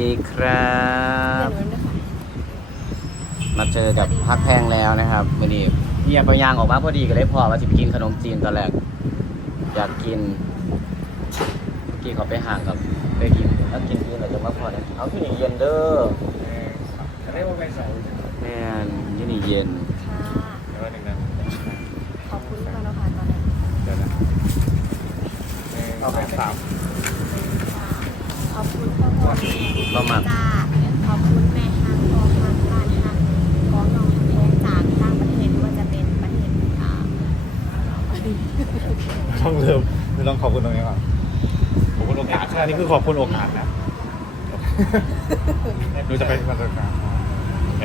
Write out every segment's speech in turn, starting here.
ดีครับเดี๋ยวนู้นด้วยค่ะมาเจอกับพักแพงแล้วนะครับวันนี้เฮียปยางออกมาพอดีก็เลยพอมาสิไปกินขนมจีนตอนแรก อยากกินเมื่อกี้เขาไปห่างกับไปกินแล้วกินที่เราจะมาพอนะเอาที่นี่เย็นเด้อจะได้ว่าไปใส่แม่นที่นี่เย็นค่ะเดี๋ยวหนึ่งนะขอบคุณมากนะคะตอนนี้เดี๋ยวนะเอาไปสามขอบ คุณพ่อพ่อแม่ก็มาจ้าขอบคุณแม่ฮักพ่อฮักบ้านฮักของน้องแพงจากต่างประเทศไม่ว่าจะเป็นประเทศอ่าต้องเริ่มไม่ต้องขอบคุณตรงนี้ก่อนขอบคุณโอกาสอันนี้คือขอบคุณโอกาสนะดูจะไปมาตรการโอเค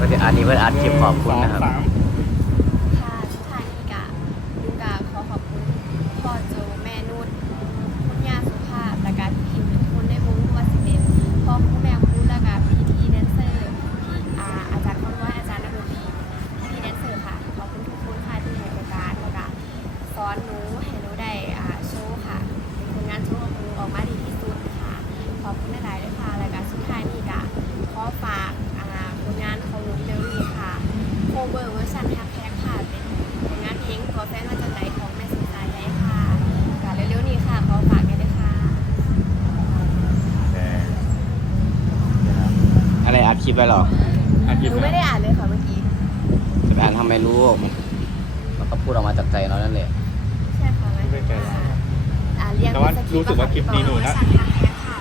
ก็จะอันนี้เพื่อนอัดคลิปขอบคุณนะครับสาม ค่ะสุดท้ายนี้กะลูกกะขอขอบคุณพ่อโจแม่นุชคุณย่าสุภาพและการพิมพ์ทุกคนในวงว่าสิเป็นพ่อครูแม่ครูและกับพี่ทีแดนเซอร์พี่อาอาจารย์คนร้อยอาจารย์นักดนตรีพี่ทีแดนเซอร์ค่ะขอบคุณทุกคนค่ะที่ให้โอกาสแล้วก็สอนหนูให้หนูได้อ่าโชว์ค่ะเป็นผลงานโชว์ของหนูออกมาดีที่สุดค่ะ ขอบคุณหลายๆด้วยค่ะรายการสุดท้ายนี่กะขอฝากอ่าผลงานของหนูที่เร็วนี้ค่ะโคเวอร์เวอร์ชันแฮปแพ็คค่ะเป็นผลงานเพลงตัวแฟนมาจากไหนของแม่สุสายใยค่ะกะเร็วๆนี้ค่ะขอฝากกันด้วยค่ะ โอเค อะไรอัดคลิปไว้หรออันหที่นูไม่ได้อ่านเลยค่ะเมื่อกี้จะไปอ่านทำไมรู้เราก็พูดออกมาจากใจเรานั่นแหละใช่ค่ะไม่ได้อ่าเรียงแต่ว่ารู้สึกว่าคลิปนี้หนูนะเวอร์ชันแฮปแพ็คค่ะ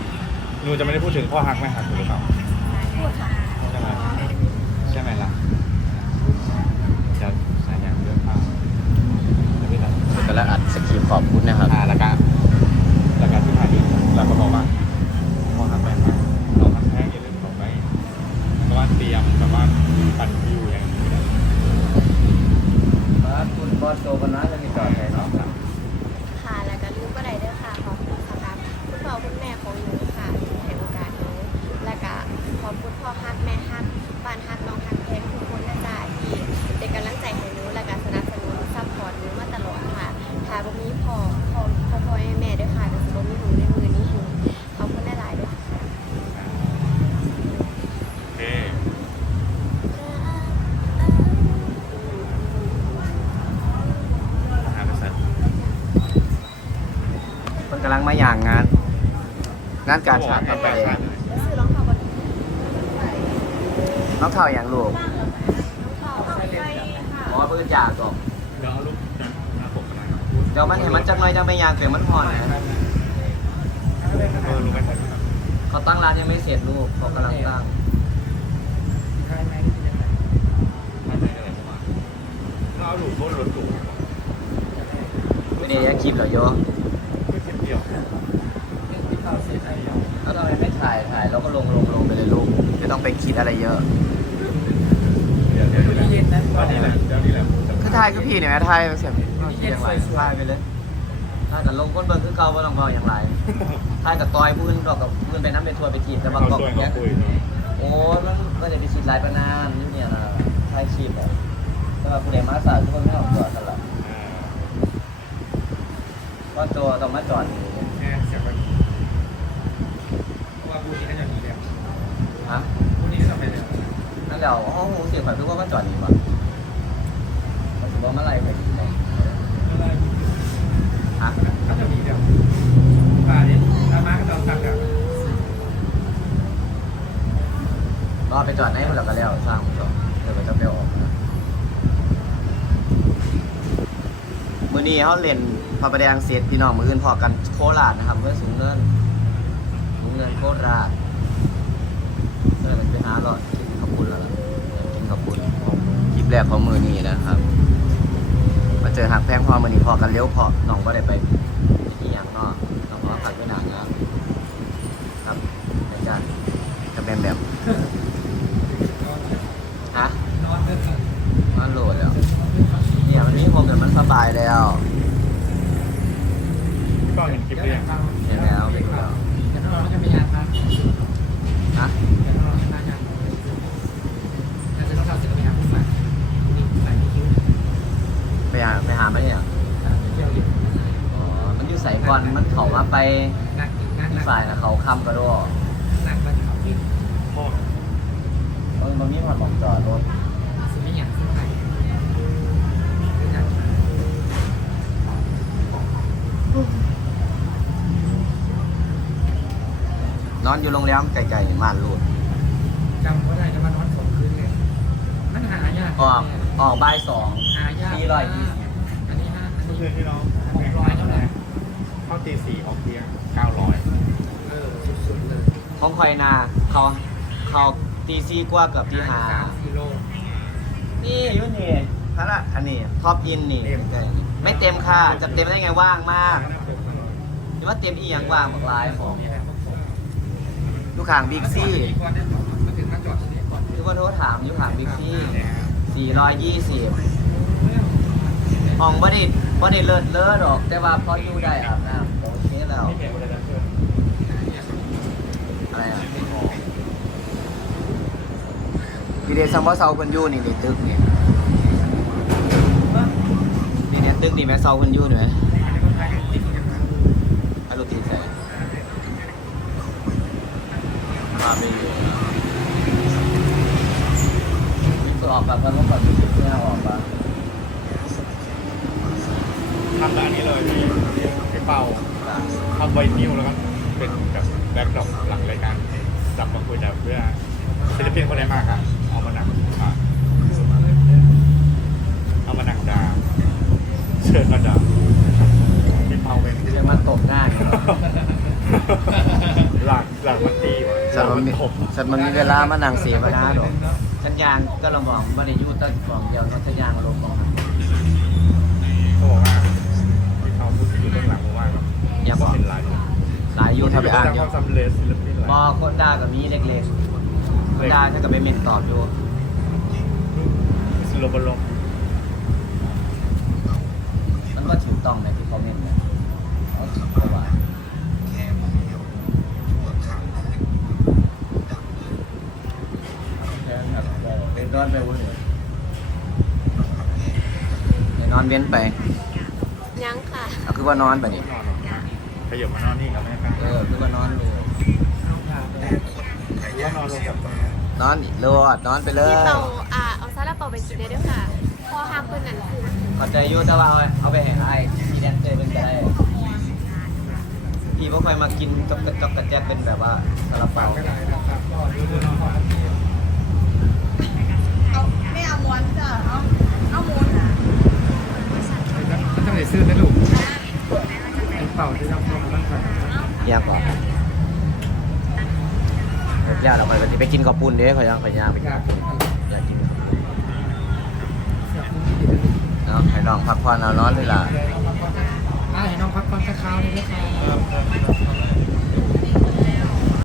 หนูจะไม่ได้พูดถึงพ่อฮักแม่ฮักหรือเปล่าพูดค่ะ ใช่ไหมใช่ไหมล่ะจะใส่ยังเยอะมากไม่เป็นไร ก็แล้วอัดสคริปต์ขอบคุณนะครับ อ่าแล้วก็แล้วก็ที่ถ่ายดูแล้วก็บอกว่าพอทำแม่มาเราทำแท้งอย่าลืมบอกไว้เพราะว่าเตรียมแบบว่าปั่นวิวอย่างนี้ได้ คุณบอสโตกันนะจะมีต่อใจเนาะ ค่ะแล้วก็ลืมก็ได้ด้วยค่ะขอบคุณสำหรับคุณพ่อคุณแม่ของหนูค่ะที่ให้โอกาสหนูและก็ขอบคุณพ่อฮักแม่ฮักบ้านฮักน้องฮักเพชรทุกคนนะจ๊ะที่เป็นกำลังใจให้หนูและก็สนับสนุนซัพพอร์ตหนูมาตลอดค่ะค่ะบ่มีพ่อพ่อพ่อพ่อแม่แม่ด้วยค่ะแต่สิบ่มีหนูในมือนี้ขอบคุณหลายๆด้วยค่ะ โอเคหาไปใส่ คนกำลัง มาอย่างงานงานการชาร์จกักันนแฟไปชั่นแล้วซื้อรองเท้าก่อนน้องเท่าอย่างลูกรองเท้าเอาไปค่ะอ๋อปืนจ่าก่อนเดี๋ยวเอารูปหน้าปกกันหน่อยครับเดี๋ยวมันเห็นมันจักหน่อยจะไม่ยางเสียงมันพอนนะเออรู้ไหมครับเขาตั้งร้านยังไม่เสร็จลูกเขากำลังตั้งมาใจอะไรประมาณเราเอาหลุมบนรถหลุมไม่ได้ยังคลิปเหรอโย ไม่เก็บเดียว แล้วทำไม ไม่ถ่ายถ่าก็ลงลงลงไปเลยลูกไม่ต้องไปคิดอะไรเยอะ เยวเดี๋ยวนี่แหละนี่แหละเดี๋ยวนี่แหละคือถ่ายคือพี่เนี่ยแม่ถ่ายเสียงเสียงไหลถ่ายไปเลยถ่ายกับลงก้นเบิ้งคือเก่าว่าลองเก่าอย่างไรถ่ายกับตอยพื้นดอกกับพื้นไปน้ำไปทัวร์ไปทีแต่บางกอกเนี้ยโอ้มันก็จะไปคิดหลายประนานนี่เนี่ยนะถ่ายคลิปแบบแต่ว่าผู้ใดมาสายทุกคนไม่ออกตัวกันละว่าตัวต้องมาจอดนี่แค่เสียงมันเพราะว่าพูดนี้ก็จะมีเดียวฮะพูดนี้ก็จะเป็นเดียวนั่นเดี๋ยวห้องหูเสียงแบบทุกคนมาจอดนี่ป่ะมันถือว่าเมื่อไหรไปดีเนาะอะไรฮะก็จะมีเดียวปลาเนี่ยถ้ามาก็จะตัดกันก็ไปจอดให้คนละก็แล้วสร้างจอดเดี๋ยวก็จะไปออกมือนี้เขาเล่นพระประแดงเสียพี่น้องมืออื่นพอกันโคราชนะครับเพื่อสูงเงิน สูงเงินโคราชเพื่อไปหาหลอดกินข้าวปุ้นแล้วล่ะกินข้าวปุ้นคลิปแรกของมือนี้นะครับ มาเจอหักแพงพอมือนี้พอกันเลี้ยวพอน้องก็ได้ไปที่ยังเนาะน้องก็ขัดไปนานแล้วครับอาจารย์จะเป็นแบบฮะนอนเดินมันโหลดแล้วเนี่ยมันมีโมงเกิดมันสบายแล้วก็เห็นคลิปเรียงเห็นแล้วเห็นแล้ว มัจะมีงานนะนะเดี๋ยวเราจะมางานเราจะต้องเสร็จวไปาผู้ใม่นี่ใส่ที่คิ้ไปหาไปหาไหมเนี่ยอ๋อมันยู่ใส่ก่อนมันขามาไปที่ฝ่ายนะเขาค้ำกระโดดนักมันเขาพิษโอ้ยมันมีหอดหลอกจอดรถ นอนอยู่โรงแรมไกลๆม่านรูดจำว่าได้จะมานอนสองคืนเลยมันหายากออกออกบ่ายสองหายากสี่ร้อยยี่สิบอันนี้ห้าอันเมื่อนี้คืนที่เราหกร้อยเท่าไหร่เข้าตีสี่ออกเที่ยงเก้าร้อยเออสุดๆเลยของคอยนาเขาเขาตีซีกว่าเกับตีหาสามสี่โลนี่อยุ่นี่พระละอันนี้ท็อปอินนี่ใกล้ๆไม่เต็มค่ะจะเต็มได้ไงว่างมากหรือว่าเต็มอีหยังว่างบอกลายของ ลูกข่างบิ๊กซี่ทุกคนโทรถามอยู่ข่างบิ๊กซี่420ห้องบ่ได้บ่ได้เลิศเลิศหรอก แต่ว่าพออยู่ได้อาบน้ำโอเคแล้วอะไรอะดีเดซัมเมอร์เซาคนยู่นี่นี่ตึกนี่นี่เนี่ยตึกนี่แม่เซาคนยู่นี่ไหมให้รถตีใส่มาไปอยู่ตัวออกแบบมันก็ก่อนไม่เอาออกปะ ทำแบบนี้เลยพี่พี่เป่า ทำไวนิวแล้วก็เป็นแบบแบ็คดรอปหลังรายการจับมาคุยแบบเพื่อศิลปินคนไหนมากครับเอามานั่งอะเอามานั่งดามเชิญมาดามพี่เป่าเป็นจะมาตบหน้าเนี่ยหลังหลังมันตีว่ะฉันหลัมังนมันมีถมฉันมันมีเวลามานั่งเสียเวลาดอกสัญญาณก็ลำบากไม่ได้อยู่ตั้งกล่องเดียวต้องสัญญาณมาลงกล่องเขาบอกว่าที่เขาพูดอยู่เบื้องหลัง บอกว่าอย่าบอกเป็นไรหลายอยู่ถ้าไปอ่านอคยู่วามสำเร็จศิลปินบอคนด่ากับมีเล็กๆคนด่าถ้ากับไปเมนตอบอยู่ศิลปลมมันก็ถูกต้องในที่เขาเมนเนี่ยเขาถูกกว่าเป็นนอนไปวุ้นเลยไปนอนเว้นไปยังค่ะ เอาคือว่านอนไปนี่นอนข ยับมานอนนี่กับแม่ครับเออคือว่านอนเลยว่านอนลงกับนอนรอดนอนไปเลยพี่เปาอ่าเอาซาลาเปาไปกินได้ด้วยค่ะ พอห้ามเพื่อนนั่นคือเข้าใจอยู่แต่ว่าเอาเอาไปให้ไอ้พี่แดนเซอร์เป็นก็ได้พี่บ่ค่อยมากินจอกกระจอกกระแจกเป็นแบบว่าซาลาเปาเอาไม่เอาม้วนจ้ะเอาเอาม้วนมันจะไหนซื้อไหมลูกไอ้ เป่าที่เราทำบ้างครับยากกว่าอยากเราไปไปกินกอบปุ่นเด้ขอยยังขอยยังไปอยากอยากกินอยากกินที่ดีเป็นลูกเนาะให้น้องพักผ่อนเอานอนเลยล่ะอ่าให้น้องพักผ่อนสักคราวหนึงนะคะ